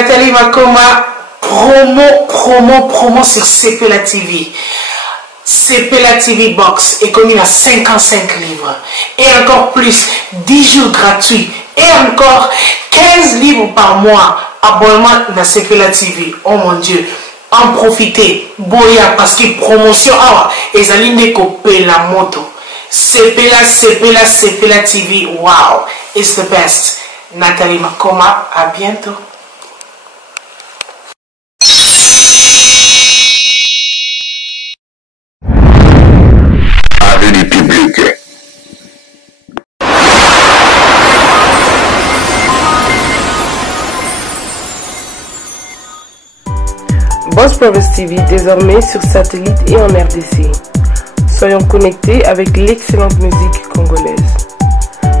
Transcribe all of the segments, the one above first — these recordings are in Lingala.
Nathalie Makoma, promo sur Cepela TV. Cepela TV Box est commis à 55 livres. Et encore plus, 10 jours gratuits. Et encore 15 livres par mois. Abonnement dans Cepela TV. Oh mon Dieu. En profitez. Boya parce que promotion. Et ça ligne copier la moto. Cepela TV. Wow. It's the best. Nathalie Makoma. À bientôt. Boss Province TV désormais sur satellite et en RDC. Soyons connectés avec l'excellente musique congolaise.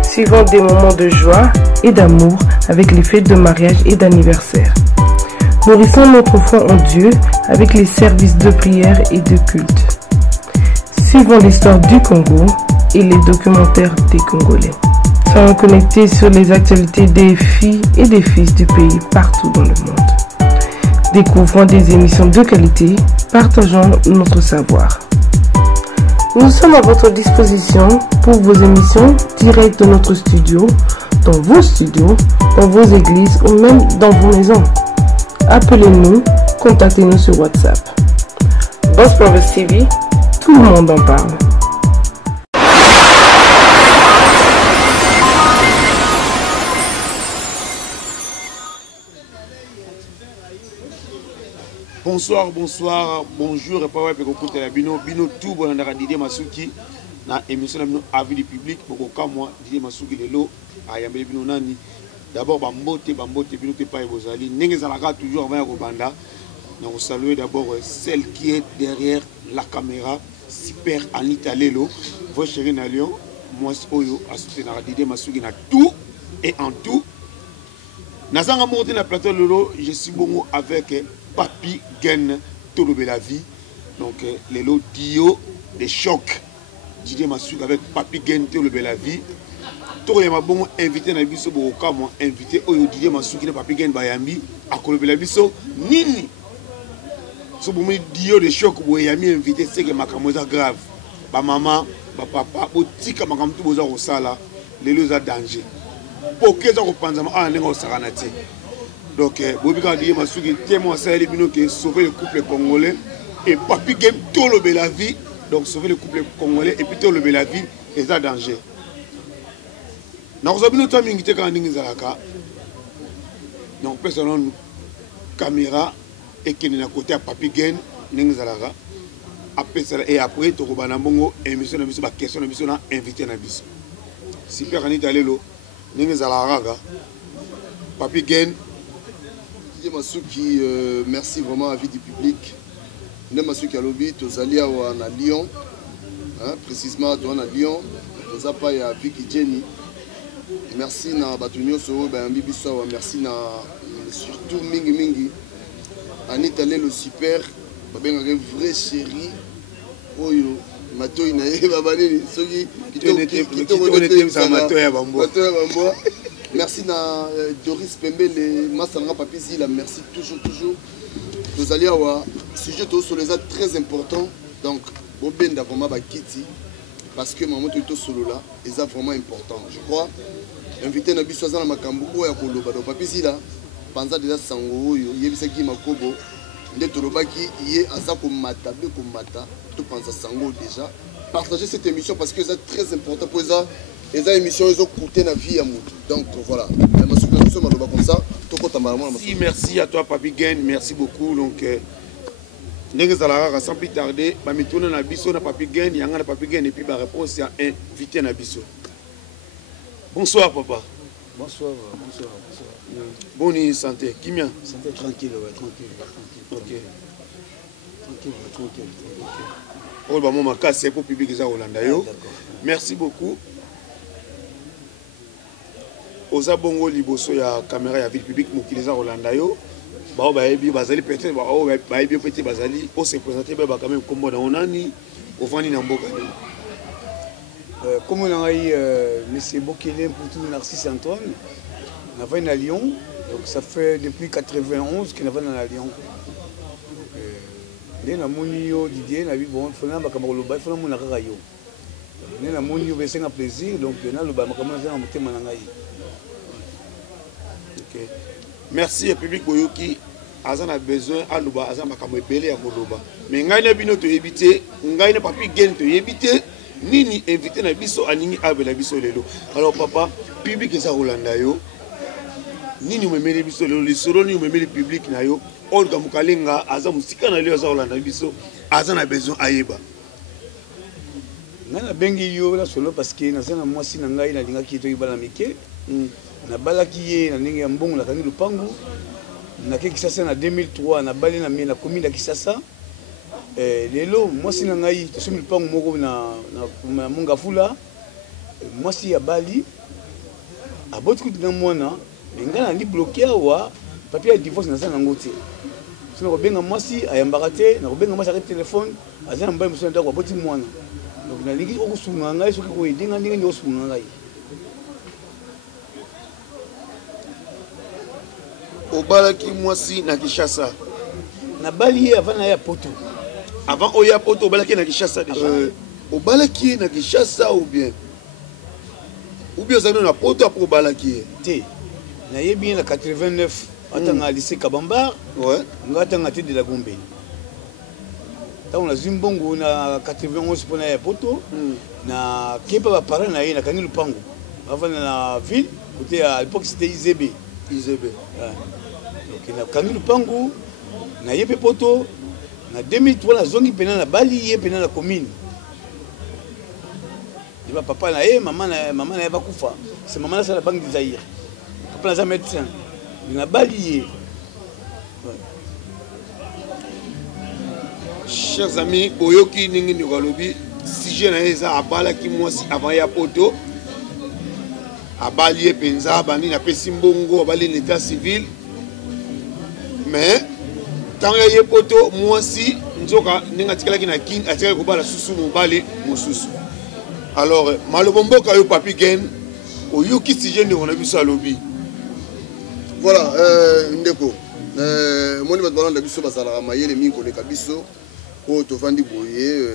Suivons des moments de joie et d'amour avec les fêtes de mariage et d'anniversaire. Nourrissons notre foi en Dieu avec les services de prière et de culte. Suivons l'histoire du Congo et les documentaires des Congolais. Soyons connectés sur les actualités des filles et des fils du pays partout dans le monde. Découvrons des émissions de qualité, partageons notre savoir. Nous sommes à votre disposition pour vos émissions directes de notre studio, dans vos studios, dans vos églises ou même dans vos maisons. Appelez-nous, contactez-nous sur WhatsApp. Boss Province TV, tout le monde en parle. Bonsoir, bonjour et pas bino tout bon na Didier Masuki na émission na avis du public pour ka moi Didier Masuki lelo ayambeli bino nani d'abord bambote bino te pa bozali ndenge zalaka toujours avant ko banda na ko saluer d'abord celle qui est derrière la caméra super Anita Lelo votre chérie na Lyon moi oyo associé na Didier Masuki na tout et en tout nazanga monter na plateau lelo je suis bongo avec Papi Gen Tolobe la vie. Donc les lots dio des chocs. Didier Masuki avec Papi Gen Tolobe la vie. Toro yama bon invité na biso boka moi invité oyo Didier Masuki na Papi Gen Bayambi à Kolobe la biso nini. So bon dio des chocs bo yami invité c'est que makamoza grave. Ba maman, ba papa, botika makamtu boza rosala, les lots à danger. Poké za ko panzama a nengo saranati. Donc, Bobika Didier Masuki témoin ça qui sauver le couple congolais et Papi Gen Tolobe la vie. Donc, sauver le couple congolais et puis Tolobe la vie et ça danger. Nous avons nous invité quand nous sommes donc, personne caméra et qui est à côté à Papi Gen Ningzalaka. Et après, tu vas bongo émission de mission, question de mission invité na biso. Super Anita Lelo Ningzalaka. Papi Gen Didier Masuki, merci vraiment à vie du public. Didier Masuki à l'obit, aux alliés à Lyon, précisément à Lyon, aux appareils à Vicky Jenny. Merci à Batunio Soro, merci surtout Mingi. Anita Lelo super, un vrai chéri. Oyo, Matoy Nae, Babani, Sogi, qui merci à Doris Pembe, les Massanga Papizila, merci toujours. Nous allions avoir un sujet sur les actes très important. Donc, Bobenda vraiment Bakiti, parce que Maman Toto Solo là, ils sont vraiment important. Je crois, invité Nabi Soazan Makambu, Oya Koloba, donc Papizila, Panza déjà Sango, Yebisaki Makobo, Ndetolobaki, Yé Azako Mata, Beko Mata, tout Panza Sango déjà. Partagez cette émission parce que c'est très important pour ça. Les émissions, ils ont coûté la vie à moi. Donc voilà, comme ça. Merci à toi, Papi Gen, merci beaucoup. Donc, sans plus tarder, je vais tourner dans Bisso, Papi Gen, il y a un Papi Gen, et puis ma réponse est invité dans Bisso. Bonsoir, papa. Bonsoir. Bonne santé. Qui vient? Santé tranquille, tranquille. Ok. Tranquille. Oh, bah, mon cas, c'est pour le public de Hollanda. Merci beaucoup. Oza bongo liboso ya caméra ya vie publique mokiliza Hollanda yo. Ba baebi bazali peut-être ba baebi peut-être bazali o se présenter ba quand même comme na onani ovani na mboka. Comme on a eu monsieur Bokele pour tout Narcisse Antoine, on a fait à Lyon Donc ça fait depuis 91 qu'il n'a pas dans la Lyon. Dès la monio Didier n'a vu bon, il faut n'a pas comme le bas, il faut n'a pas rayon. Dès la monio c'est un plaisir, donc il y a le bas, mais comment ça on mettait manangaï. Ok. Merci au public Boyoki. Azan a besoin à l'ouba, Azan a comme belé à Koloba. Mais ngai na bino to éviter, ngai na papi gain to éviter, ni inviter na biso aningi abe na biso lelo. Alors papa, public eza Rolanda yo. Nini umemeli biso lelo lisoro ni umemeli public na yo. Olga mukalenga Azan musika na lelo eza Rolanda biso. Azan a besoin ayeba. Ngai na bengi yo la solo parce que na zana mwasi na ngai na linga ki to ibala mike. Na balaki ye na ndenge ya mbongo na kangi lupangu. Na Kisasa na 2003 na bali na na commune ya Kisasa lelo mwasi na ngai tosumi lupango moko na Mongafula mwasi ya bali aboti kuti na mwana nga na li bloqué wa papier ya divorce na za na ngote sino ko benga mwasi ayambaka te na ko benga mwasi avec téléphone azana mbali muso ndako aboti mwana donc na lingi okusunga ngai soki ko edinga ndenge nyo sunga ngai Obalaki mwasi na Kishasa. Na bali avant na ya poto. Avant oya poto obalaki na Kishasa déjà. Obalaki na Kishasa ou bien ozali na poto après obalaki. Te. Na yebi na 89 atanga lycée Kabamba. Ouais. Ngatanga te de la Gombe. Ta on a zimbongo na 91 pona ya poto. Na kepa ba parents na ye na kangi lupango. Avant na ville côté à l'époque c'était IZB. IZB. Ouais. Donc na kangi lupango na yepe poto na 2003 na zongi pena na bali ye pena na commune. Diba papa na ye maman na ye ba kufa. C'est maman na sa la banque des Zaïre. Papa na za médecin. Na bali ye. Ouais. Chers amis, Boyoki ningi ndikalobi sujet na eza abalaki mwasi avant ya poto. Abali penza bani na pesi mbongo abali l'état civil. Mais tant ya poto mwasi nzoka ninga tikalaki na king atikala ko bala susu mobali mususu. Alors malobomboka yo papi gen oyoki sujet ndiko na biso alobi. Voilà, ndeko. Moni bat balanda biso basala mayele minko le kabiso. O to vandi boye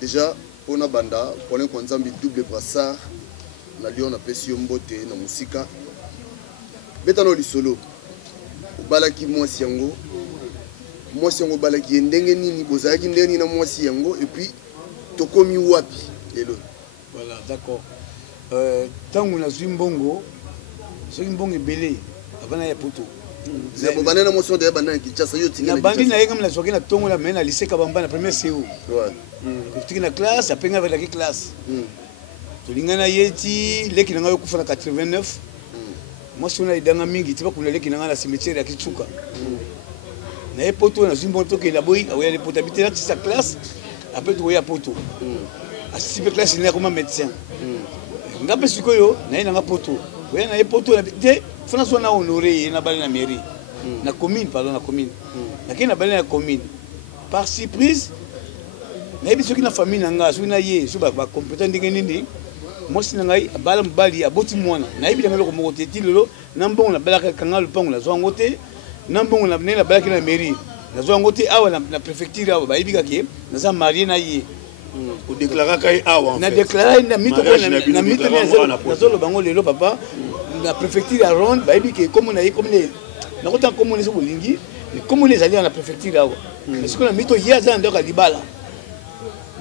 déjà pona banda pona konzambi double brassard na Lyon na pesi mbote na musika. Betano lisolo. Balaki mwasi yango. Mwasi yango balaki ndenge nini bozaki ndenge na mwasi yango et puis tokomi wapi lelo. Voilà, d'accord. Tango na zimbongo, soki mbongo belé avant ya poto. Zebo banana mwasi de banana Kinshasa yo tinga. Na bandi na yenga mna soki na tongo la mena lycée Kabamba na première CO. Ouais. Tiki na classe, apenga avec la classe. Tolingana yeti leki na ngayo kufa na 89. Moi si on a idanga mingi tiba kuna leki na ngana cimetière ya Kichuka. Na ye poto na zimbongo to ke la boy awe le poto habiter là sa classe après to ya poto. Asipe classe ni comme médecin. Ngape sikoyo na ye na poto. Ouais na ye poto na te fana so na honoré na bali na mairie. Na commune pardon na commune. Na kina bali na commune. Par surprise na yebi soki na famille na nga soki na ye so ba compétent ndenge nini moi si na ngai abala mbali aboti mwana na yebi na loko moko teti lelo na mbongo na balaka kanga lupango na zo ngote na mbongo na bnela balaki na mairie na zo ngote awa na préfecture awa ba yebi kake na za marié na ye o déclarer kai awa na déclarer na mito na mito na zo lo bango lelo papa na préfecture à Ronde ba yebi ke comme na ye comme na kota comme ne so bolingi comme les alliés na préfecture awa mais ce qu'on a mito ya za ndoka libala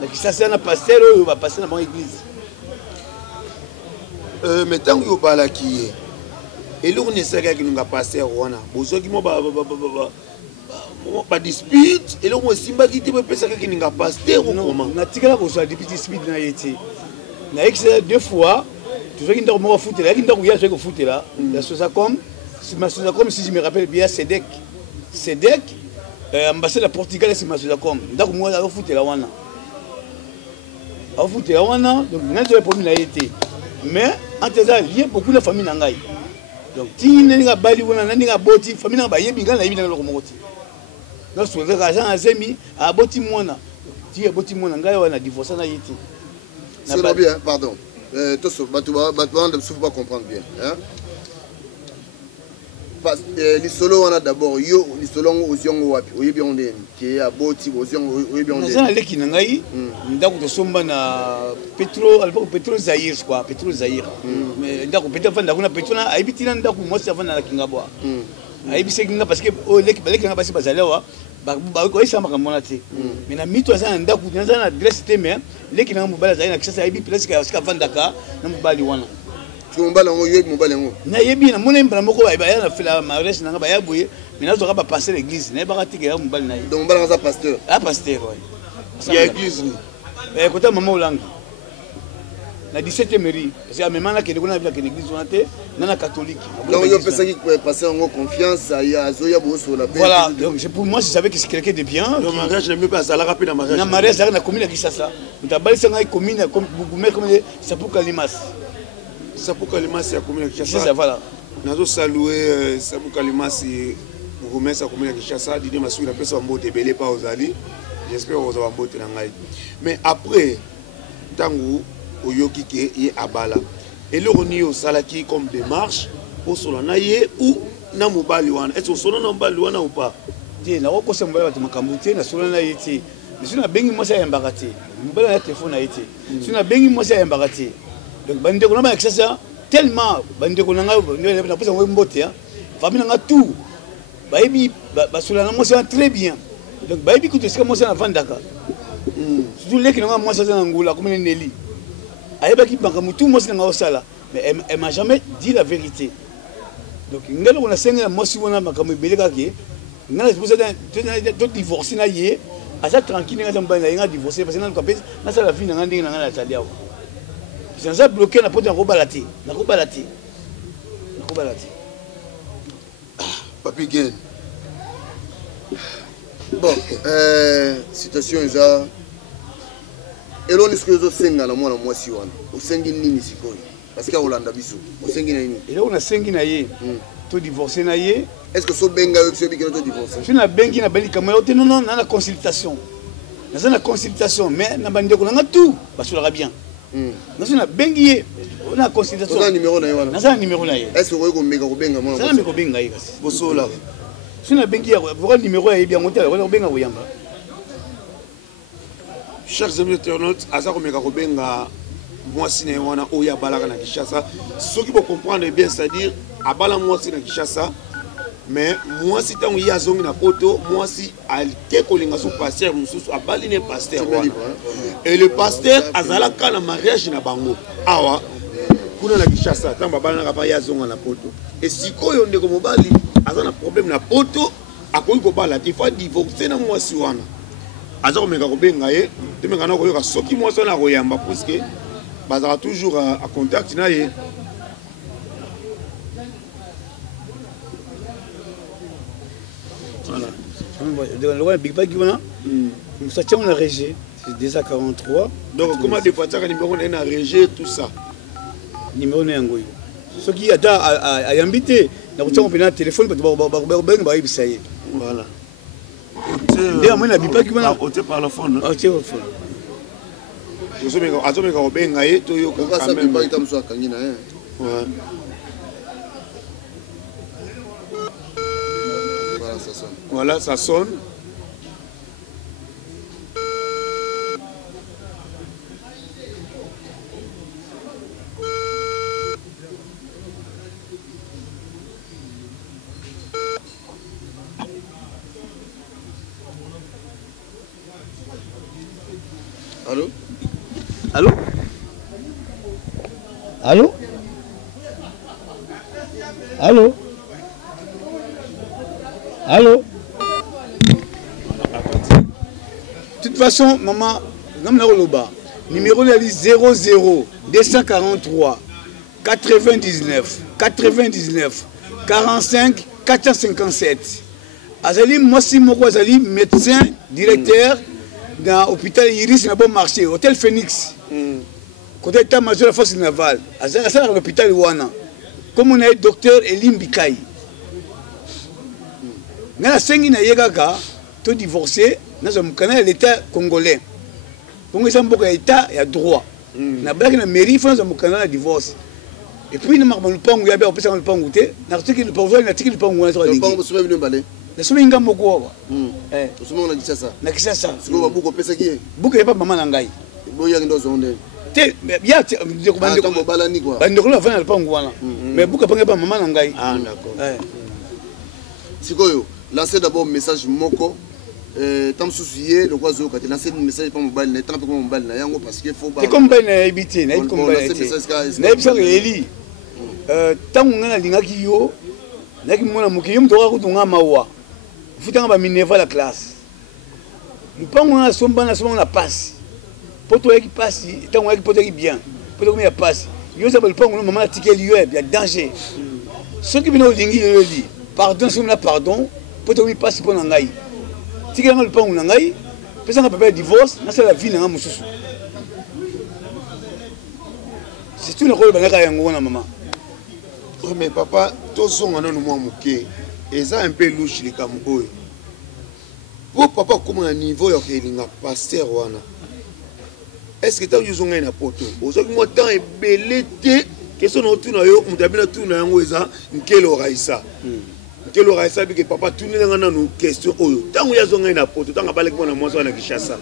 na Kisasa na pasteur oyo ba passer na mon église. Mais tant que balaki et l'on ne sait que nous nga passer wana bozoki mo ba dispute et l'on simba ki te pesa que nga pasteur ou comment na tikala ko so dispute na yeti na exe deux fois tu veux qu'il mo foot là qu'il ndako ya so ko foot là la sosa comme si je me rappelle bien Cedec ambassade à Portugal c'est ma sosa comme ndako mo la foot là wana a foot là wana donc n'as pas promis na yeti. Mais entre ça il y a beaucoup de familles nangai donc tini nga bali wona nani nga boti famille nga bayebi nga na yebi na loko mokoti na so le argent azemi a boti mwana ti a boti mwana ngai wana divorce na yiti c'est bien pardon to so batu ba de souffre pas comprendre bien hein les solos on a d'abord yo les solos aux yongo wapi oye bien ondé qui est à boti aux yongo oye bien ondé ça leki nangai ndako to somba na pétrole alpo pétrole Zaïre quoi pétrole Zaïre mais ndako pétrole fanda kuna pétrole aibitina ndako moi ça fanda la kingabwa aibise kinga parce que leki nanga basi bazalewa ba ko isa makamona te mais na mito za ndako na za na adresse te mais leki nanga mobala Zaïre na kisa aibi presque ska fandaka na mobali wana mobala ngo yebi mobala ngo na yebi na mona mbala moko ba ya na fela mariage nanga ba ya boye mais na zo ka ba passer l'église na ba ka tika ya mobali na ye donc mobala nga pasteur pasteur ouais ya église ni kota mama olangi na 17e mairie parce que même na kende kuna vila l'église wana te na catholique donc yo pesa ki passer en confiance ya zoya boso la paix voilà donc pour moi je savais que c'est quelqu'un de bien le mariage n'est même pas ça la rapide na mariage na mariage na commune qui ça mutabali sanga commune comme goumé comme ça pour Kalimas Sapou Kalimas ya commune Kinshasa. C'est ça voilà. Nazo saluer Sapou Kalimas Goumé sa commune Kinshasa, Didier Massou na pesa mbote belé pas aux ali. J'espère que vous avez mbote na ngai. Mais après tangu oyoki ke ye abala. Et le roni au salaki comme démarche pour solana ye ou na mobali wana. Est-ce que solana na mobali wana ou pas? Ti na ko semba ba makambuti na solana ye ti. Mais na bengi mo sa yambaka ti. Mobali na téléphone na ye ti. Na bengi mo sa yambaka ti. Donc bande ko na ba ça tellement bande ko na na pesa ngo mbote hein famille na tout baibi basulana mo ça très bien donc baibi ko to ska mo ça na vandaka surtout les qui na mo ça na ngula comme Nelly ayeba ki banka mutu mo ça na osala mais elle m'a jamais dit la vérité donc ngelo na senga mo si wona makamu beleka ke ngala c'est pour ça de divorcer na ye asa tranquille nga zamba na divorcer parce que na ko pesa na ça la vie na ngandinga na ngala talia c'est ça bloqué la porte en robalati na robalati papi gain bon situation eza eloni ce que zo senga na mwana mwasi wana osengi nini sikoyo parce que Olanda biso osengi na nini et on a sengi na ye to divorcer na ye est-ce que so benga yo sebi que to divorcer fina bengi na beli kamelo te non na la consultation na consultation mais na bandeko na tout parce que la bien na bengi on a consultation on a numéro na ye wana na numéro na ye est-ce que ko meka ko benga mwana na meko benga ye kasi bosola sina bengi ya voilà numéro ya bien monter on benga oyamba chers amis internautes asa ko meka ko benga mwasi na wana oya balaka na Kinshasa soki bo comprendre bien c'est-à-dire abala mwasi na Kinshasa mais mwasi tango ya zongi na poto mwasi alke kolinga so pasteur mususu abali ne pasteur wana et le pasteur azala kana mariage na bango awa kuna na Kinshasa tango abala na pa ya zonga na poto et sikoyo ndeko mobali azana problème na poto akoyi ko bala il faut divorcer na mwasi wana aza ko meka ko benga ye te meka na ko yoka soki mwasi na ko yamba parce que bazara toujours à contact na ye voilà big bag wana ça tient on a régé c'est déjà 43 donc comment des fois ça numéro on a régé tout ça numéro na yango ce qui a invité na ko tient on téléphone ba ibisa ye voilà ndio mwana big bag wana au par le phone au téléphone azomeka kobenga ye toyoka quand même pas itam so kangina ouais voilà ça sonne allô allô allô allô allô de toute façon maman numéro de 00 243 99 99 45 457 azali mwasi moko azali médecin directeur dans l'hôpital Iris na bon marché hôtel Phoenix côté état major de la force navale azali à l'hôpital wana comme on a docteur Elim Bikai na sengi na yekaka to divorcer na zo mukana l'état congolais bongo ça mboka état ya droit na blague na mairie France mukana na divorce Et puis na makama lupango ya ba opesa lupango te na tiki lupango na tiki lupango na le lupango so venu balé na so minga moko wa so mo na Kinshasa na Kinshasa siko ba buko pesa ki buko ya pa mama na ngai boya ndo zonde te ya te de ko bande ko balani quoi bande ko la fana lupango wana mais buko pa pa mama na ngai d'accord sikoyo lancer d'abord message moko tam soucier le quoi zo ka lancer message pas mobile na tant pas mobile na yango parce que faut ba comme ben na habité na comme ben na bisa eli tangu ngana lingaki yo naki mona mukiyo mtoka kutunga mawa futanga ba mineva la classe lupango na somba na passe poto yaki passe tangu yaki poto yaki bien poto comme ya passe yo za lupango no mama tikeli yo ya danger ce qui bino lingi yo li pardon sur na pardon poto mi passe pona ngai tikeli nga lupango na ngai pesa nga papa divorce na c'est la vie na mususu c'est tout le rôle banaka yango na maman. Oh, mais papa, tout son en nous mouké. Et ça un peu louche les camours. Pour papa, comment un niveau il y a pasteur wana. Est-ce que tu as eu un poto? Aujourd'hui, moi, temps est belé. Question de tout na yo, on t'abîme tout na yango eza. Quel aura ça? Quel aura ça? Parce que papa, tout le monde a une question. Tant où il y a un poto, tant que moi na moi na Kinshasa.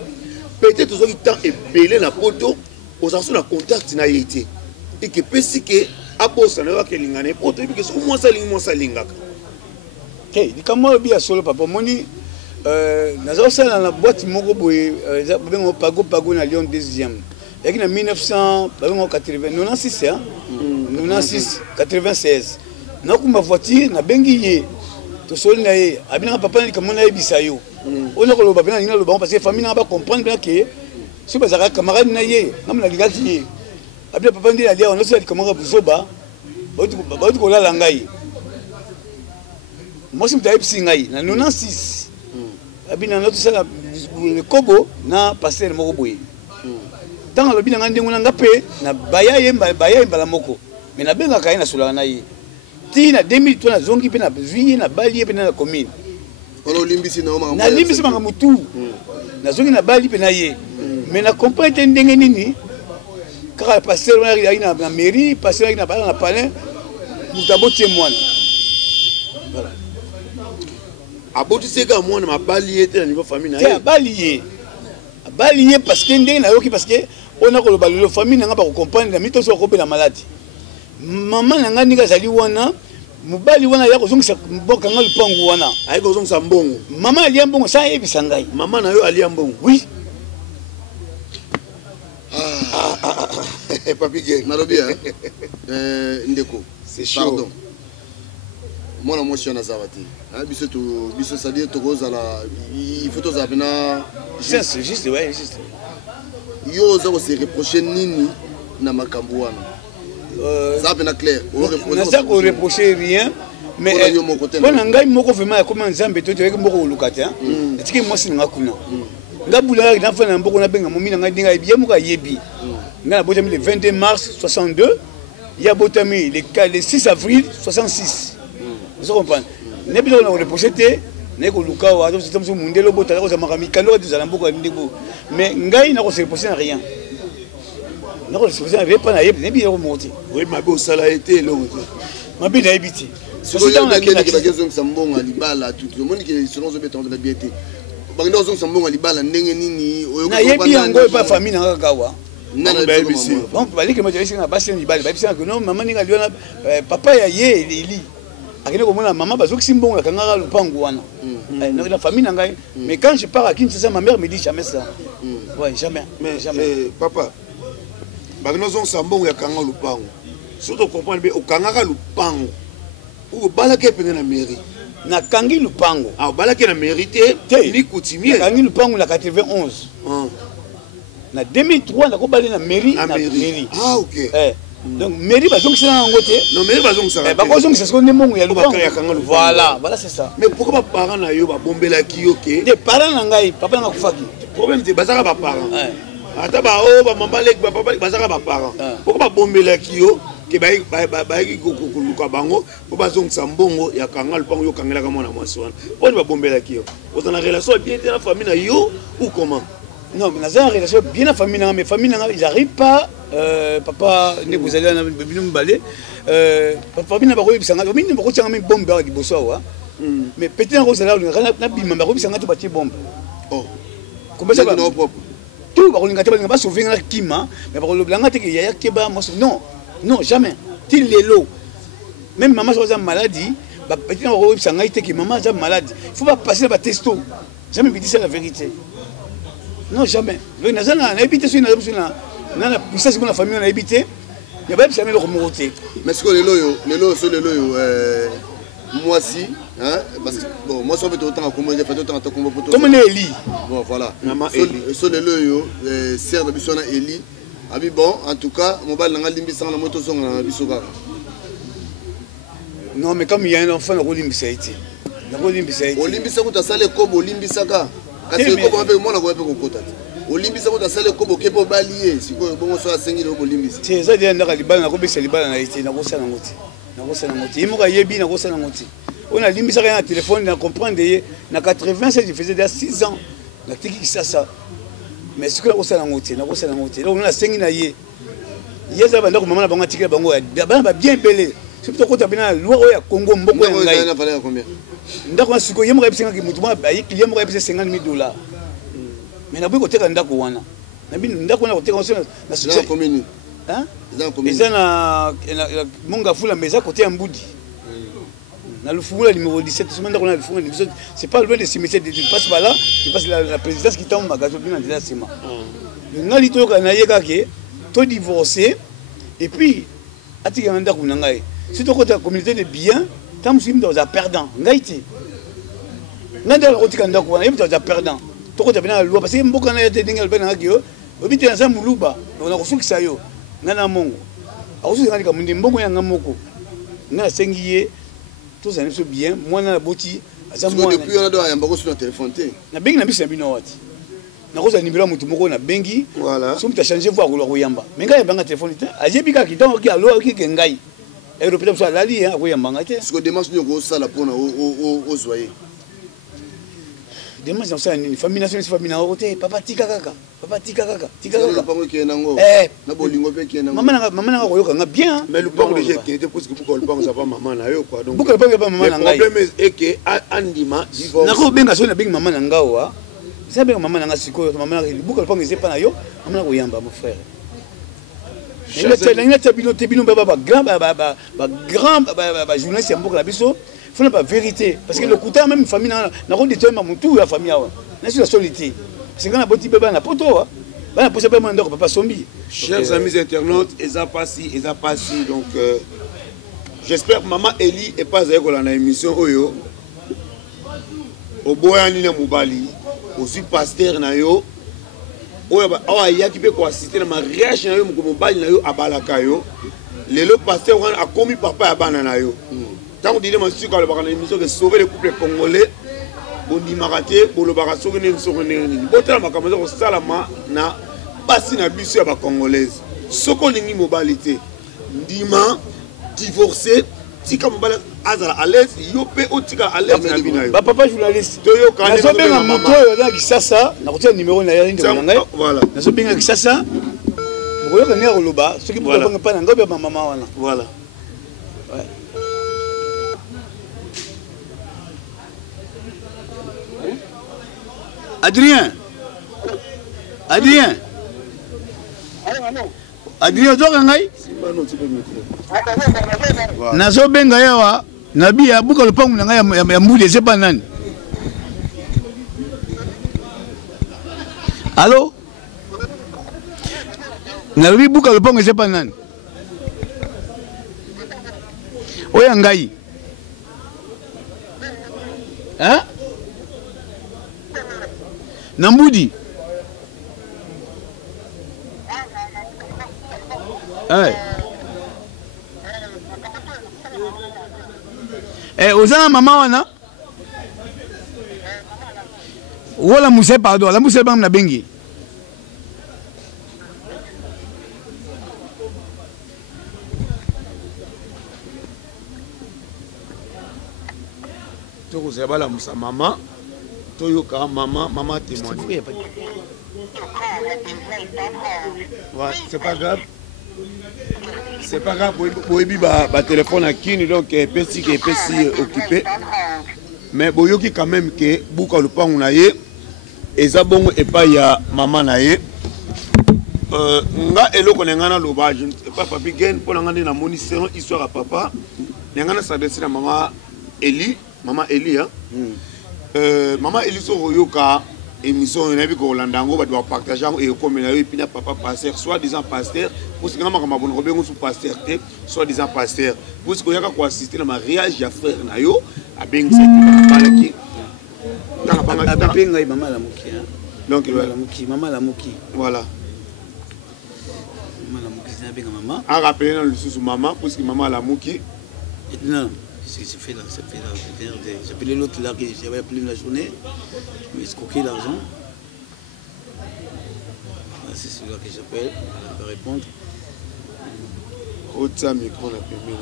Peut-être aujourd'hui temps est belé na poto. Aux gens na contact na yété. Et que peut-être que abosa na ke lingane poto bi ke so mo sa lingaka okay dikamo bi ya solo papa moni nazo sala na boîte moko boye za bengo pago na Lyon 2e yaki na 1996 hein 96 96 na kuma voiture na bengi ye to solo na ye abina papa ni kamona yebisa yo ona ko loba bina lo ba parce que famille na ba comprendre bien que si bazaka camarade na ye ngamna ligaki ye abia papa ndi alia on osali comment buzoba bauti ko la ngai moi c'est taipsi ngai na 96 abina na to sala le kobo na passer moko boye tant alobi na ndengu na ngape na bayaye mbala moko mais na benga kai na sula na ye ti na 2003 na zongi pe na zuye na bali pe na commune ono limbisi na oma na limbisi manga mutu na zongi na bali pe na ye mais na comprendre ndenge nini car pasteur on a na mairie pasteur na bala na palais mutabo témoin voilà aboti seka moi na mabali ete na niveau famille na ye balié parce que ndenge na yoki parce que on a ko lo balelo famille na ba ko comprendre na mito so ko be la maladie maman na ngani ka zali wana mubali wana ya ko zongisa mboka nga lupangu wana ay ko zongisa mbongo maman ali mbongo sa yebisa ngai maman na yo ali mbongo oui papi gay nalobi ndeko c'est chaud pardon moi je suis en azavati biso ça dit to kozala il faut to zapena juste ouais juste yo za ko se reprocher nini na makambo wana ça pena clair on ça ko reprocher rien mais bon ngai moko vraiment comme nzambe to to moko lukate hein tiki moi singa kuna ngabula na fana mboko na benga momina ngai dinga bien muka yebi ngana botami le 22 mars 62 ya botami le 6 avril 66 vous comprenez ne bilo na reprocher te ne ko luka wa to système so mundelo botala ko za makami kalo de za mboko ndiko mais ngai na ko se reprocher rien na ko se reprocher rien pas na yebi ne bilo ko moti oui ma bo sala été l'autre ma bi na yebiti so c'est dans la question sambonga libala tout le monde qui selon zo beton de la biété bangendo zo sambonga libala ndenge nini oyo na yebi yango pa famille na kakawa nana bebisi donc bali ke moto isinga basi ni bali babisi que non maman ninga liona papa ya ye ili akene ko mona maman bazoki simbonga kangaka lupangu wana na famille na ngai mais quand je pars à Kinshasa ma mère me dit jamais ça ouais jamais mais jamais papa bangendo zo sambonga kangaka lupangu surtout comprendre bien okangaka lupangu ou balake pene na mairie na kangi lupango ah balake na mérité ni coutumier kangi lupango na 91 na 2003 na ko bali na mairie na mairie ah OK donc mairie bazong sala ngote non mairie bazong sala ba ko zong sala ko ndemongo ya lupango voilà c'est ça mais pourquoi pas parents na yo ba bombela ki OK des parents na ngai papa na kufaki problème c'est bazaka ba parents ata ba o ba mambalek ba papa bazaka ba parents pourquoi pas bombela ki yo ke bayi kuluka bango po bazongisa mbongo ya kanga lupango yo kangelaka mwana mwasi wana poni babombelaki yo ozana relation bien te na famille na yo ou comment Non, mais dans une relation bien la famille, mais famille, ils n'arrivent pas. Papa, vous allez à balai. Papa, il n'a pas eu ça. Il n'a pas eu une bombe à Dibosoa. Mais peut-être que vous allez à la bim, mais vous allez à bombe. Oh, comment ça va? Tout, vous allez pas sauver un Kima, mais vous allez à qu'il y a Keba. Non, non, jamais. Til les lots. Même maman, je suis maladie. Peut-être que vous allez à maman, j'ai maladie. Il ne faut pas passer par testo. Jamais me dire la vérité. Non, jamais. On a habité sur la puissance de la famille, on a habité. Il n'y a pas jamais le remonter. Mais ce que les loyaux, moi aussi, hein, parce que bon, moi, ça fait autant comme j'ai fait autant comme pour comme on est Eli. Bon, voilà. Sur les loyaux, serre de Bissona Eli. Abi bon, en tout cas, mon bal n'a limbi sans la moto son à Bissoga. Non, mais comme il y a un enfant, le rôle limbisaïti. Le rôle limbisaïti. Olimbisa ko ta sale kobo Olimbisaka. Kasi kobo ape moi na ko ape ko kota. Olimbisa ko ta sale kobo kepo balier. Siko bongo so asengi le Olimbisa. C'est ça dia ndaka libala na ko besa libala na ite na ko sala ngoti. Na ko sala ngoti. Yimo ka yebi na ko sala ngoti. On a limbisa ka na téléphone na comprendre na 87 je faisais déjà 6 ans. Na tiki ça. Mais ce que na ko sala ngoti, na ko sala ngoti. Donc on a sengi na ye. Yeza banda ko mama na bango tikela bango ya bana bien pelé. C'est plutôt quand tu as bien la loi au Congo, beaucoup de gens. Combien? D'accord, si tu as $50,000, mais tu as côté de Ndakouana. Ndakouana côté de succès. Hein? Ils ont mon fou la maison côté Amboudi. Dans le fou, le numéro 17, c'est pas loin de cimetière. Tu passes par là, tu passes la présidence qui tombe à Gazobin dans le ciment. Nous avons divorcé et puis, tu as dit si tu as une communauté de biens, tu es perdant. Tu es perdant. Tu es perdant. Parce que beaucoup de gens qui ont été dans le Moulouba, on a reçu ça. On a mongo. On a reçu ça. On a mongo. On a sengié. Tout ça est bien. Moi, on a boti. Depuis, on a un téléphone. On a bien mis un numéro. On a numéro de mon na bengi. Voilà. Si on a changé voir le Royamba. Mais quand il y a un téléphone, il y a un qui est là, qui est là. Et le président la lie, oui, en Bangaté. Ce que démarche nous gros ça la pour aux soyez. Démarche dans ça une famille nationale, famille na roté, papa tika kaka. Tika kaka pas qui est nango. Na bolingo pe qui est nango. Maman na ko yoka bien. Mais le pont déjà qui était parce que pourquoi le pont ça pas maman na yo quoi. Donc pourquoi le pas maman na ngai. Le problème est que andima divorce. Na ko benga so na bing maman na ngawa. Ça benga maman na ngasiko maman na pourquoi le pont c'est pas na yo, maman na ko yamba mon frère. Il y a grand journaliste il faut pas vérité parce que le coup même famille n'a pas de temps tout la famille n'a sur la solitude c'est quand on a petit bébé na poto ba poser pas mandoko papa sombi. Chers amis internautes, ils a passé donc j'espère que maman Eli est pas avec la émission oyo oboyani na mobali aussi pasteur na yo oyo awa yaki pe ko assister na mariage na yo mobali na yo abalaka yo lelo pasteur a commis papa ya bana na yo tant on dit le monsieur quand le bana émission de sauver le couple congolais bondi marate bolo baka sokene nsokene ni botala makambo ko salama na basi na biso ya ba congolaise soko lingi mobali te ndima divorcé tika mobali azala à l'aise yo pe otika à l'aise na bina yo ba papa journaliste to yo quand nazo benga moto yo na kisasa na kotia numéro na ya ndeko ngai voilà nazo benga kisasa ngoyo ka ngero loba soki buka banga pa na ngobe ba mama wana voilà ouais. Adrien ozoka ngai nazo benga yawa nabi ya buka lupangu na ngai ya mbudi sepa nani allo nalobi buka lupangu sepa nani oya ngai hein Nambudi. Ozana mama wana? Wala muse pardon, la muse bang na bengi. Toko zeba la musa mama. Toyoka maman témoigne. Ouais, c'est pas grave. C'est pas grave, boyebi ba téléphone à Kini donc petit qui est petit occupé. Mais boyoki quand même que buka le pangu na ye eza bongo et pas ya maman na ye. Nga eloko ngana loba je ne sais pas papi gen pour ngana na moni selon histoire à papa. Ngana s'adresser à maman Eli hein. Maman Eli so royoka émission on a vu que Rolandango va devoir partager et comme et puis papa pasteur soit disant pasteur pour ce que maman bon robin sous pasteur soit disant pasteur pour ce que y a quoi assister le mariage ya frère na yo a ben c'est malaki dans benga maman la muki donc la muki maman la muki voilà maman la muki c'est benga maman a rappeler dans le sous maman pour ce que maman la muki non qu'est-ce qui se fait là j'appelais l'autre là que j'avais appelé la journée mais escroquer l'argent c'est celui-là que j'appelle on peut répondre au ta micro la première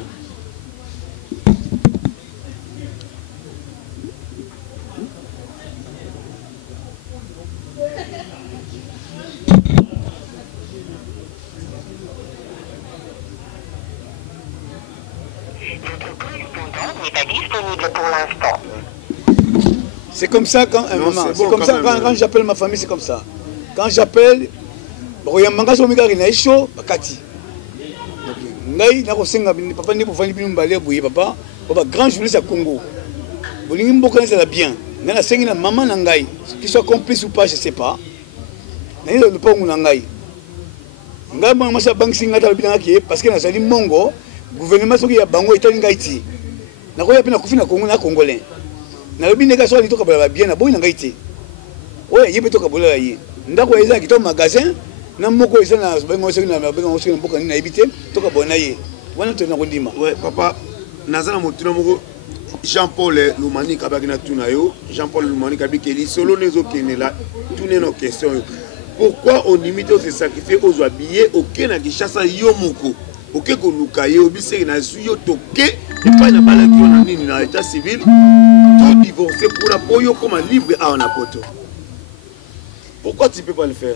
c'est comme ça quand un moment c'est comme ça quand j'appelle ma famille c'est comme ça quand j'appelle boyambanga so mika na isho bakati ngai na ko senga papa ndi bofani binu mbale boye papa grand journaliste à Congo bolingi mboka ça la bien ngana sengi na maman na ngai qui soit complice ou pas je sais pas na ile le pongu na ngai ba masa bank singa ta bina ki parce que na sali mongo gouvernement soki ya bango itali ngai ti na ko ya pina kufina Congo na congolais na lobi ndeka so litoka bala bien na boyi na ngai te oya yebe toka bola ye ndako eza kito magasin na moko eza na bengo soki na mboka ni na ebite toka bona ye wana to na kondima ouais papa nazana motuna moko Jean-Paul Lumani kabaki na tuna yo Jean-Paul Lumani kabiki li solo nezo kenela tune nos questions pourquoi on limite aux sacrifier aux habillés aucun na kishasa yo moko aucun ko lukaye obise na suyo toke pas na bala ki on nini na état civil tout divorcer pour la poyo comme libre à en apoto. Pourquoi tu ne peux pas le faire?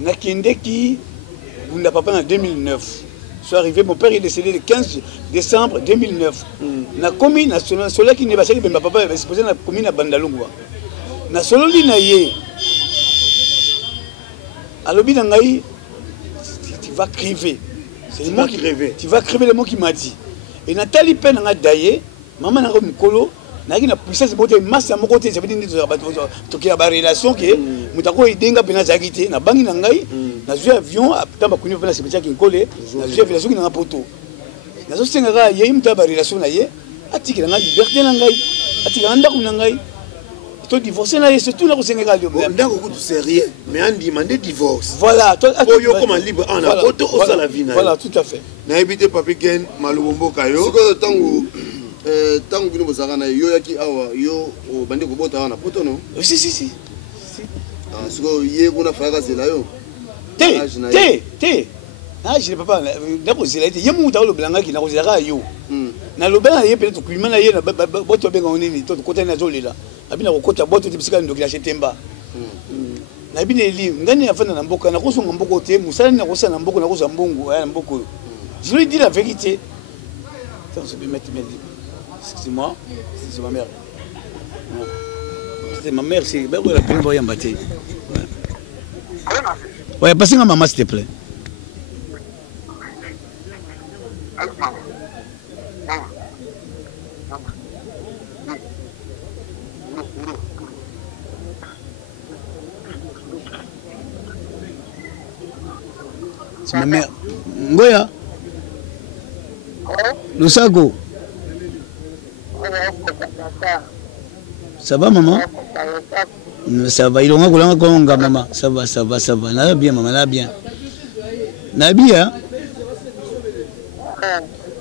Nakindeki Bunda Papa en 2009. Je suis arrivé, mon père est décédé le 15 décembre 2009. Na commune nationale, celui qui n'est pas chez ma papa est supposé na commune à Bandalungwa. Na solo li na ye. Alobi na ngai tu vas crever. C'est le mot qui rêvait. Tu vas crever le mot qui m'a dit. Et Nathalie Pen a daillé, maman n'a pas mukolo, n'a pas puissance de masse à mon côté, ça veut dire que tu as une relation qui est, mutako idenga pena zagité, na bangi nangai, na joué avion, tant ba kuni pena c'est petit qui collé, na joué avion qui n'a pas poto. Na zo senga ya imta ba relation na ye, atiki na liberté nangai, atiki na ndaku nangai. Tu divorcer là, c'est tout là au Sénégal. D'accord, tout sérieux, mais on demande divorce. Voilà. Pour yo comme libre, on a auto au la vie. Voilà, tout à fait. Na éviter papi gen malubombo kayo. C'est quoi tangu bino bozaka na yo yaki awa yo bandi ko bota na poto no? Si. Ah, siko ye kuna faka zela yo. Te. Ah, je ne peux pas. D'abord, c'est là. Il y a mon talo blanc qui n'a pas zéro yo. Na lo blanc yé peut-être que mana yé na boto benga onini to côté na zoli là. Abina ko kota boto tibisika ndo kila chetemba. Na bina eli ngani afana na mboka na koso mboko te musala na kosa na mboko na kosa mbongo ya mboko. Je lui dis la vérité. Attends, je vais mettre mes livres. Excusez-moi, c'est ma mère. C'est ma mère, c'est ben la première y embatté. Ouais, passez à maman s'il te plaît. C'est ma mère. Ngoya. Lusago. Ça va maman? Ça va, il a un konga maman. Ça va. N'a bien maman, n'a bien. N'a bien.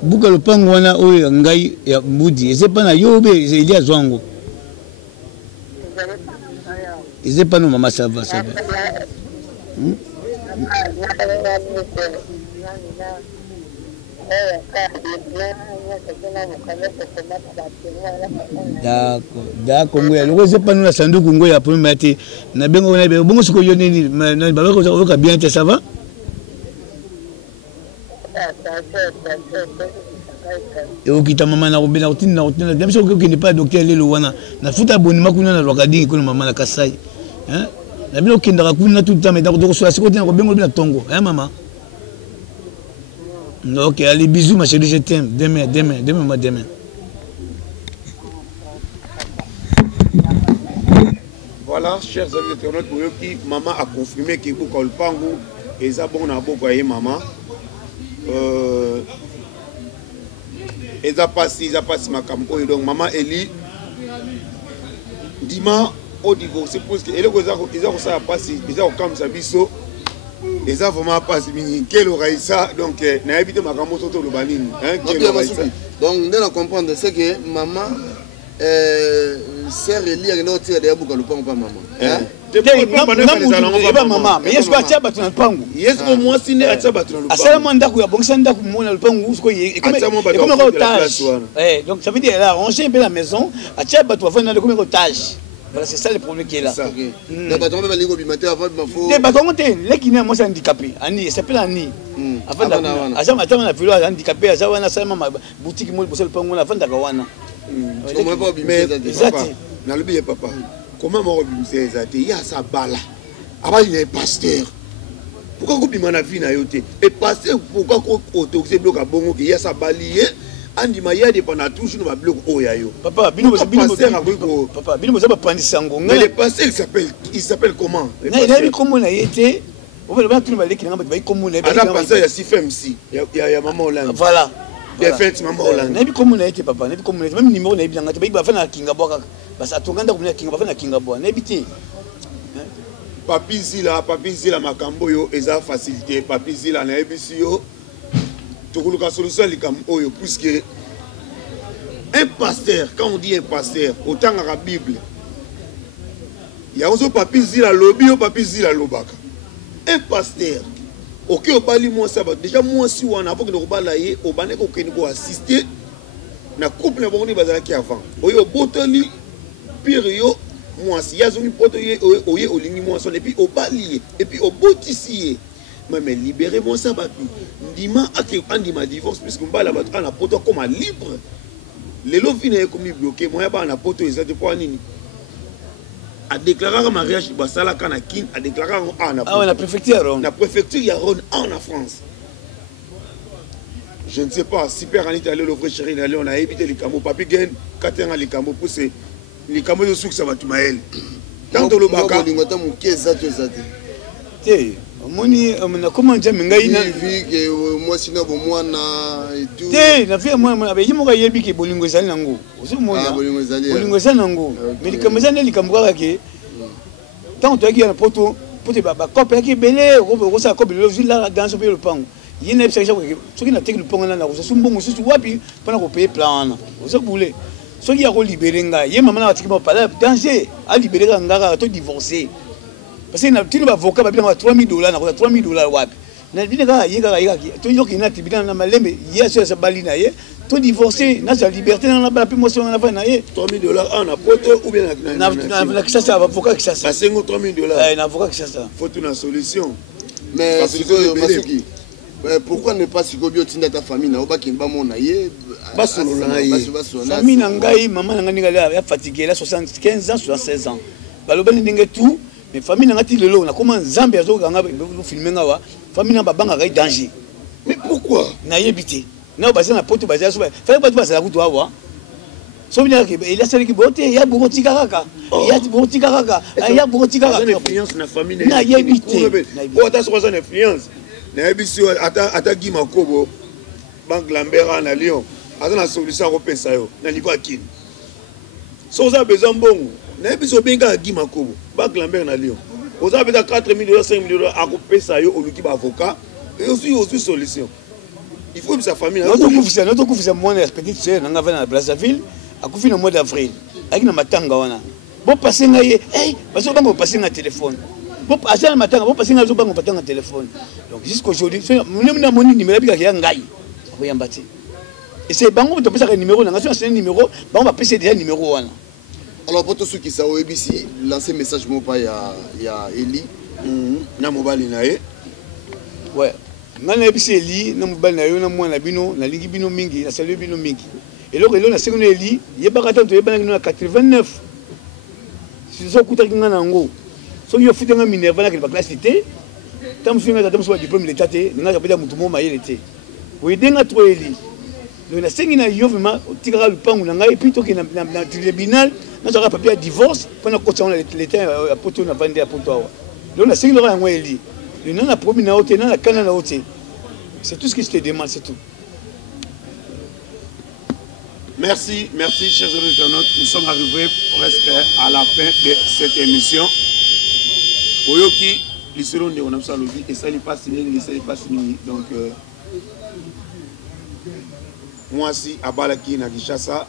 Buka le pangwana oyo ngai ya mbudi. C'est pas na yobe, il y a zwango. C'est pas nous maman, ça va. D'accord, ngoya loko c'est pas nous la sanduku ngoya pour mati na bengo na bongo siko yoni ni na baba ko bien ça va et okita mama na robina otina même si ko n'est pas docteur lelo wana na futa bonima kuna na lokadingi ko mama na kasai hein na bilo kindaka kuna tout le temps mais donc so siko tina ko bengo na tongo hein maman. Ok, allez, bisous ma chérie, je t'aime. Demain. Voilà, chers amis internautes, pour qui maman a confirmé qu'il faut qu'on le pango et ça bon a beaucoup aimé maman. Ils a passé ma campo donc maman Eli Dima au divorce parce que elle a ça passé ils ont comme ça biso. Et ça vraiment pas quel aurait ça donc n'a évité ma campo sur le banine hein donc on doit comprendre c'est que maman sœur Eli a non tiré derrière pour le pango pas maman hein maman mais est-ce que tu as battu dans le pango est-ce que moi si ne tu as battu dans le pango à ce moment là ya bonsa ndako mona le pango ce que comme otage donc ça veut dire là ranger un peu la maison à tu as battu avant de comme otage. Voilà, c'est ça le problème qui est là. Les bâtons même les gobimatés avant de m'affaire. Les bâtons les qui moi c'est handicapé. Ani, ça s'appelle Ani. Avant d'avoir. Azam attends na vélo handicapé, azam na ça ma boutique moi pour le pango avant d'akawana. Mais exact. Na le papa. Comment moi robimser exact? Il y a ça bala. Avant il y a un pasteur. Pourquoi gobima na vie na yote? Et pasteur pourquoi ko autorisé bloc à bongo qui y a ça balié? Andi maya dépend toujours de ma bloc oyayo. Papa, papa, bino moza ba pandisango. Mais le pasteur il s'appelle comment? Il a comment na été. On va tout le qui va comment na. Ada pasteur ya CFMC. Ya maman Hollande. Voilà. Ya fait maman Hollande. Na bi comment na été papa, na bi comment même numéro na bi ngata ba fa na kinga boka. Parce que atonganda ko na kinga ba fa na kinga boka. Na bi ti. Papi Zila makambo yo eza facilité. Papi Zila na ebisi yo. La solution est puisque un pasteur, quand on dit un pasteur, autant dans la Bible, il y a aussi papi zila lobby ou papi zila lobaka. Un pasteur, ok, au bali moi ça va déjà moi si on a pas que nous balayer au bané ko keniko assister na couple na boni bazala ki avant. Oyo botoli pire yo moi si yazoni poto ye oye olingi moi son et puis au bali et puis au botisier. Mais libérez-moi ça, Batu. Ndima a divorce, puisque on a la poto comme libre. Les lots viennent comme bloqués. Moi, je na poto, ils ont dit a déclaré un mariage, Basala Kanakin, a déclaré la préfecture. La préfecture, il y a Ron en France. Je ne sais pas, si Père Anita allait l'ouvrir, chérie, on a évité les camos. Papi Gen, Katerina les camos, pousser. Les camos de souk, ça va tout maël. Tant que le baka. Moni na comment dire ngai na vie que moi sinon bon moi na et tout te na vie moi ba yimo ga yebi ke bolingo ezali nango ozo mona bolingo ezali nango mais likamza ne likambuka ke tant to ki na poto ba kope ki belé ko sa kope le la dans ce le pango yene pesa ko soki na teki le pango na ko so mbongo so wapi pana ko payer plan na ozo boule soki ya ko libérer nga ye mama na batiki ba pala danger a libérer nga to divorcer. Parce que tu vas avocat $3,000 na $3,000 wapi na binga yega to yoki na tibina na malembe yeso sa balina ye to divorcer na sa liberté na ba pi motion na fa na ye $3,000 en poto ou bien na que ça avocat que ça ça c'est $3,000 na avocat que ça faut une solution mais pourquoi ne pas sikobio tinda ta famille na oba kimba mona ye famille na ngai maman na ngai ya fatigué là 75 ans 76 ans balobani ndenge tout. Mais famille n'a pas dit le comment Zambie a filmé ngawa famille n'a pas banga danger. Mais pourquoi? Na yebité. Na basé na poto basé so. Fallait pas passer la route wa. So bien que il a celui qui bote ya bokoti kaka. Ya bokoti kaka. Ya bokoti kaka. Influence na famille na yebité. Ko ta so influence. Na yebisi ata gi makobo banque Lambert na Lyon. Ata na solution ko pensa yo na niveau akini. So ça besoin bon. Na biso benga gi makobo ba Lambert na Lyon aux avez $4,000 $5,000 à couper ça yo oluki ba avocat et aussi solution il faut que sa famille notre coup c'est moi la petite sœur na ngava na Brazzaville a coufi na mois d'avril avec na matanga wana bo passer ngaye parce que bango passer na téléphone bo passer na matanga bo passer na zo bango patanga téléphone donc jusqu'aujourd'hui même na moni numéro bika ya ngai koyamba te et c'est bango to pesa numéro na ngasi na numéro bango ba pesa déjà numéro wana. Alors pour tous ceux qui savent ABC lancer message mo pas ya Eli na mobali na ye ouais ngana ABC Eli na mobali na yo na mwana bino na lingi bino mingi na salut bino mingi et loko elo na seconde Eli yebaka tanto yebana na 89 si zo kuta ngana ngo so yo futenga minerva na kelba classe té tam swinga tam so diplôme l'état té nga ka mutu mo mayele té oui denga to Eli le na sengi na yo vraiment tikaka lupangu na ngai puis to ke na tribunal na zaka papier à divorce pendant que on l'état à poto na vendre à poto awa le na sengi lo yango Eli le na promis na hotel na kana na hotel c'est tout ce que je te demande c'est tout. Merci, merci chers internautes, nous sommes arrivés presque à la fin de cette émission. Oyoki, l'isolo de on a ça lobby et ça n'est pas signé, donc moi si abalaki na Kishasa,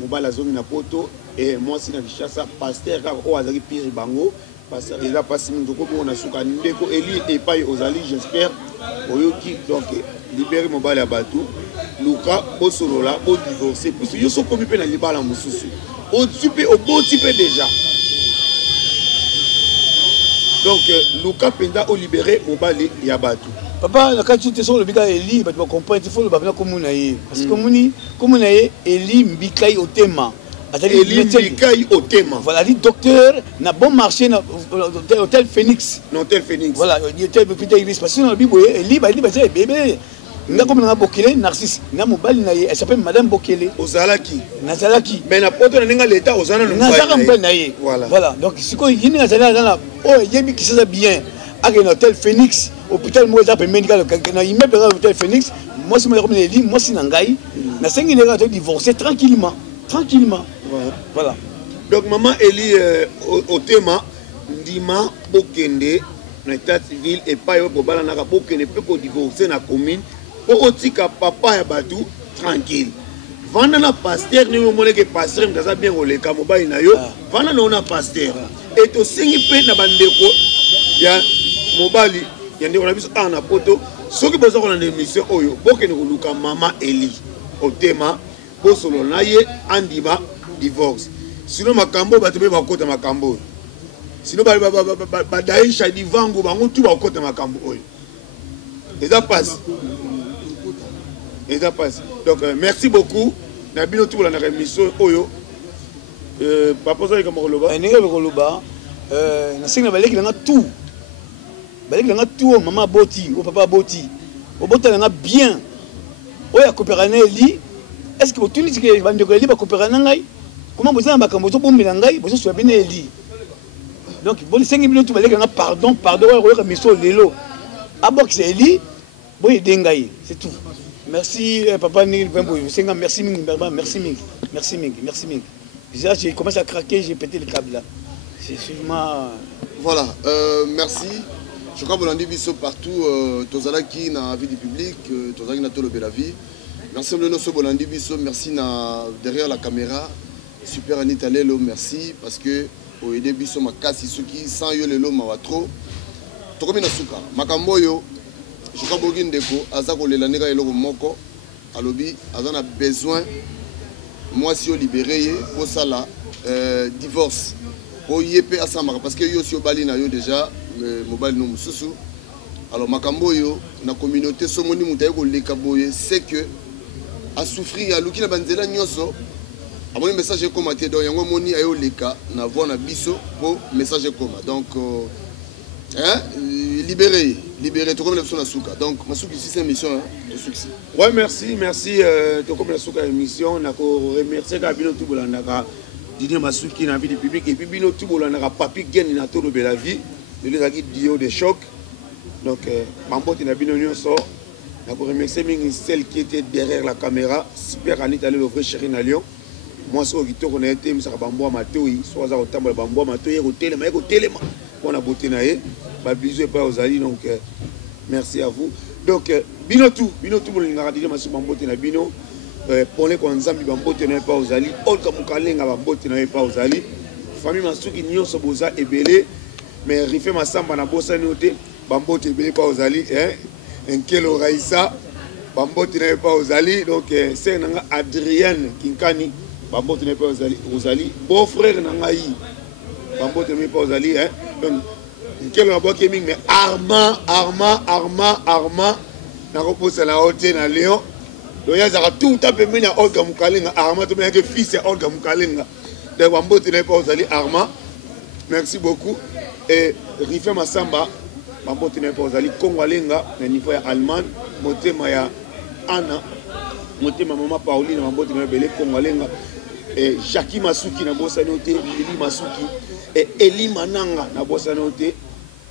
mobala zone na poto et moi si na Kishasa pasteur car o azali pire bango parce que là pas signé donc on a suka ndeko Eli et pas Ozali j'espère Oyoki donc libérer mobile à Batou Luka Bosolola au divorcé parce que yo so komi pe na libala mususu au type au beau type déjà donc Luka Penda au libéré mobile ya Batou papa la quand tu te sur le biga Eli ba tu comprendre il faut le babna comme na ye parce que comme na ye Eli mbikai au tema Eli mbikai au tema voilà li docteur na bon marché na hôtel Phoenix voilà il était petit église parce que dans la Bible Eli ba c'est bébé nga comme na Bokele Narcisse na mobali na ye elle s'appelle madame Bokele Ozalaki nazalaki mais na poto na nga l'état ozana no mobali na ye voilà donc siko yini nazala na oh yebi ki ça bien à l'hôtel Phoenix hôpital moi ça peut médical na immeuble hôtel Phoenix moi c'est comme Eli moi c'est nangai na 5 ans de divorcer tranquillement voilà donc maman Eli au tema ndima bokende na état civil et pas yo bobala na bokende pe ko divorcer na commune pour otika papa ya batu tranquille vanda na pasteur ni mo que pasteur ndaza bien oleka mobali na yo vanda na ona pasteur et to singi pe na bandeko ya mobali ya ndeko na biso na poto soki boza ko na émission oyo bokende ko luka mama Eli au tema bosolo na ye andima divorce sinon makambo bato be bakota makambo sinon ba daisha divango bango tu bakota makambo oyo et ça passe donc merci beaucoup na bino tout la émission oyo papa ça comme koloba ninga koloba na singa baleki na tout maman boti o papa boti o bota na bien oya coopéraner Eli est-ce que vous tunisi que bandeko Eli ba coopéraner ngai comment vous avez makambo to bomela ngai vous so bien Eli donc bon 5 minutes baleki na pardon oya miso lelo abox Eli boy dengai c'est tout. Merci papa Nil Bembo, merci mingi. Déjà j'ai commencé à craquer, j'ai pété le câble là. C'est sûrement voilà, merci. Je crois que vous l'avez dit partout tozalaki na vie du public, tozalaki na tolo la vie. Merci le noso bolandi biso, merci na derrière la caméra. Super Anita Lelo, merci parce que au aider biso makasi suki sans yo lelo mawa trop. Tokomi na suka, makambo yo je crois que Ndeko Azako Lelanega eloko moko alobi azana besoin moi si au libéré pour ça là divorce pour yepé asamaka parce que yo si obali na yo déjà mobile no mususu alors makambo yo na communauté somoni mutaye ko leka boye c'est que a souffrir a luki na banzela nyoso amoni message comme até donc yango moni ayo leka na voix na biso pour message comme donc libéré tout comme la souka donc masuki c'est une mission de succès. Ouais merci tout comme la souka émission na ko remercier ka bino tout bolandaka Didier Masuki na vie du public et puis bino tout bolandaka papi gen na to de la vie de les aki dio de choc donc mambote na bino nyonso na ko remercier mingi celle qui était derrière la caméra super Anita le vrai chéri na Lyon moi so kitoko na été msaka bambo matoi so za kotambola bambo matoi ko telema on a beauté naé babisou pas aux alliés donc merci à vous donc bino tout bolinga dire masu bambote na bino pour les konzambi bambote na pas aux alliés ol kamukalenga bambote na pas aux alliés famille masuki nyonso boza ebele mais rifé masamba na bossa noté bambote ebele pas aux alliés hein enkelo raisa bambote na pas ozali donc c'est nanga Adrienne Kinkani bambote na pas ozali beau frère nanga yi bambote na pas ozali hein donc quel na boke ming mais Armand na reposa na hotel na Léon donc ya zaka tout tapé mena Olga Mukalenga Armand to bien que fils c'est Olga Mukalenga donc bambote na pas ozali Armand merci beaucoup et Rife Masamba bambote na pas ozali Kongolenga na niveau ya allemand motema ya Anna motema maman Pauline bambote na belé Kongolenga et Jackie Masuki na bossa noté Lili Masuki et Eli Mananga na bossa noté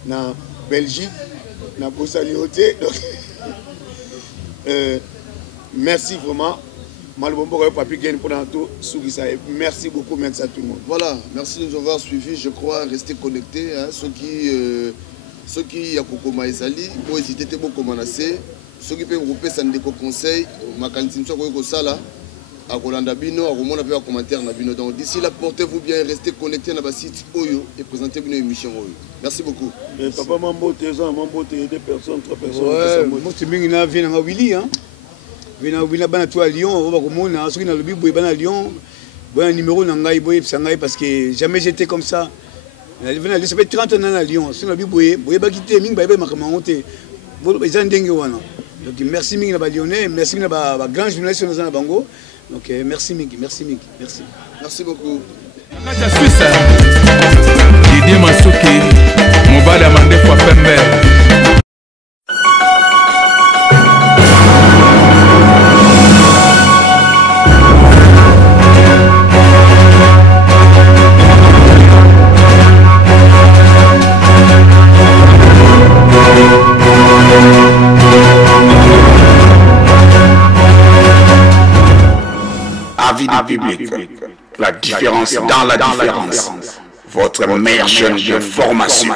na Belgique na bossa noté donc merci vraiment Malbombo Papi Gain pour tout merci beaucoup, merci à tout le monde. Voilà, merci de nous avoir suivis, je crois, restez connectés, hein, ceux qui y a beaucoup Maïsali, pour hésiter beaucoup menacé, ceux qui peuvent grouper ça des conseils, ma cantine soit quoi ça là, à Rolanda Bino, à Romona peut commentaire na Bino. Donc d'ici là, portez-vous bien, restez connectés dans le site Oyo et présentez-vous une émission Oyo. Merci beaucoup. Papa Mambo, des personnes, 3 personnes. Ouais, moi c'est bien qu'il vient à Willy, hein. Vina bana tu à Lyon, on va komona soki na lobi boye bana Lyon, boye numéro na ngai boye sangai parce que jamais j'étais comme ça. Vina ça fait 30 ans à Lyon, soki na lobi boye ba quitter mingi ba makama monter. Bo ba ndenge wana. Donc merci mingi na ba Lyonnais, merci na ba grand journaliste na bango. Donc merci mingi, merci. Merci beaucoup. Kacha Suisse. Didier Masuki, Mobada Mande kwa Pembe. Avis du public, la différence dans la différence, votre meilleure chaîne de formation.